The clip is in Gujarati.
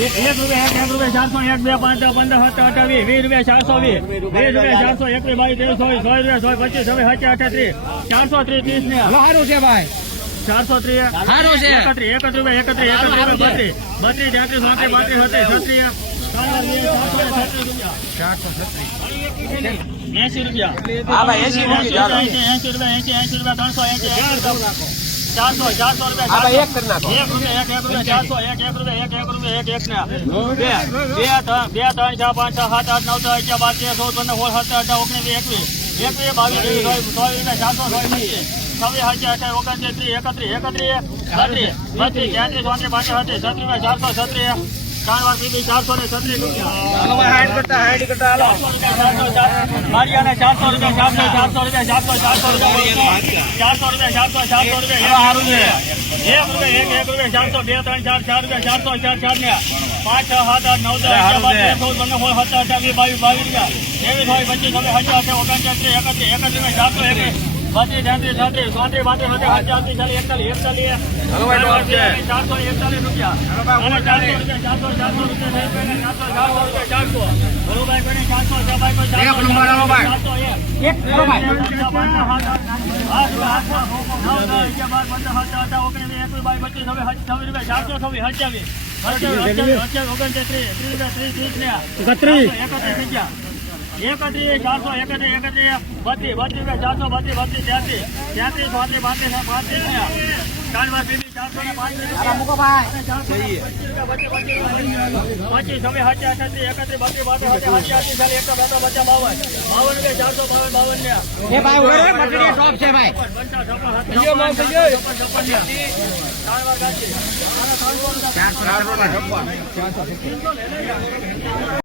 એક એક રૂપિયા એક એક રૂપિયા ચારસો એક બે પાંચ પંદર સત્તર અઠાવીસ વીસ રૂપિયા ચારસો વીસ. વીસ રૂપિયા ચારસો એકવીસ બાવીસ ત્રેવીસ ચોવીસ સો રૂપિયા સો પચીસ છવ્વીસ સત્યાવીસ અઠાત્રીસ. ચારસો ત્રીસ ત્રીસ ને. સારું છે ભાઈ. ચારસો ત્રીસ. સારું છે. એકત્રીસ એકત્રીસ રૂપિયા એકત્રીસ એકત્રીસ બત્રીસ. બત્રીસ તેત્રીસ છત્રીસ. એસી રૂપિયા હા ભાઈ, 80 મૂકી ચાલો. એસી રૂપિયા એસી એસી રૂપિયા ત્રણસો એસી ચારસો ચારસો રૂપિયા એક કરી નાખો. એક રૂપિયા એક એક રૂપિયા ચારસો એક એક રૂપિયા એક એક રૂપિયા એક એક ને બે બે ત્રણ બે ત્રણ ચાર પાંચ છ સાત આઠ નવ દસ અગિયાર બાર તેર ચૌદ પંદર સોળ સત્તર અઢાર ઓગણીસ એકવીસ. એકવીસ બાવીસ ચોવીસ ચારસો ચોવીસ છવ્વીસ હજાર અઠાર ઓગણત્રીસ ત્રીસ એકત્રીસ એકત્રીસ બત્રીસ બત્રીસ ત્યાંત્રીસ ચોત્રીસ પાંચ છત્રીસ છત્રીસ ચારસો છત્રીસ. ત્રણ વાર બીબી ચારસો ને છત્રીસ રૂપિયા. ચારસો રૂપિયા ચારસો ચારસો રૂપિયા ચારસો ચારસો રૂપિયા ચારસો રૂપિયા ચારસો ચારસો રૂપિયા એક રૂપિયા એક એક રૂપિયા ચારસો બે ત્રણ ચાર ચાર રૂપિયા ચારસો ચાર ચાર ને પાંચ છ સાત આઠ નવ દસ ચૌદ પંદર સોળ સત્તર અઠાવીસ બાવીસ બાવીસ રૂપિયા. ત્રેવીસ હોય પચીસ સત્તર અઠાવીસ ઓગણચાલીસ એકત્રીસ એકત્રીસ રૂપિયા ચારસો એકવીસ તેત્રીસ છત્રીસ પાંત્રીસ ચાલીસ એકતાલીસ એકતાલીસ. ચારસો એકતાલીસ રૂપિયા અને ચારસો રૂપિયા ચારસો ચારસો રૂપિયા ચારસો ચારસો રૂપિયા ચારસો ભલુભાઈ કરીને ચારસો જબાઈ કોઈ ચારસો એક નંબર આવો ભાઈ. ચારસો એક એક કરો ભાઈ. એકત્રીસ ચારસો એકત્રીસ એકત્રીસ બત્રીસ બત્રીસ ચારસો બત્રીસ બત્રીસ તેત્રીસ ચોત્રીસ પાંત્રીસ પાંત્રીસ ને ત્રણ વાર બીબી ચારસો ને પાંત્રીસ પચીસ છવ્વીસ હત્યા અઠાસી એકત્રીસ બત્રીસ હત્યા હત્યાસી ચાલીસ એકસો બેસો બચા બાવન બાવન રૂપિયા ચારસો બાવન બાવન ને. બીજો ચારસો છપ્પન.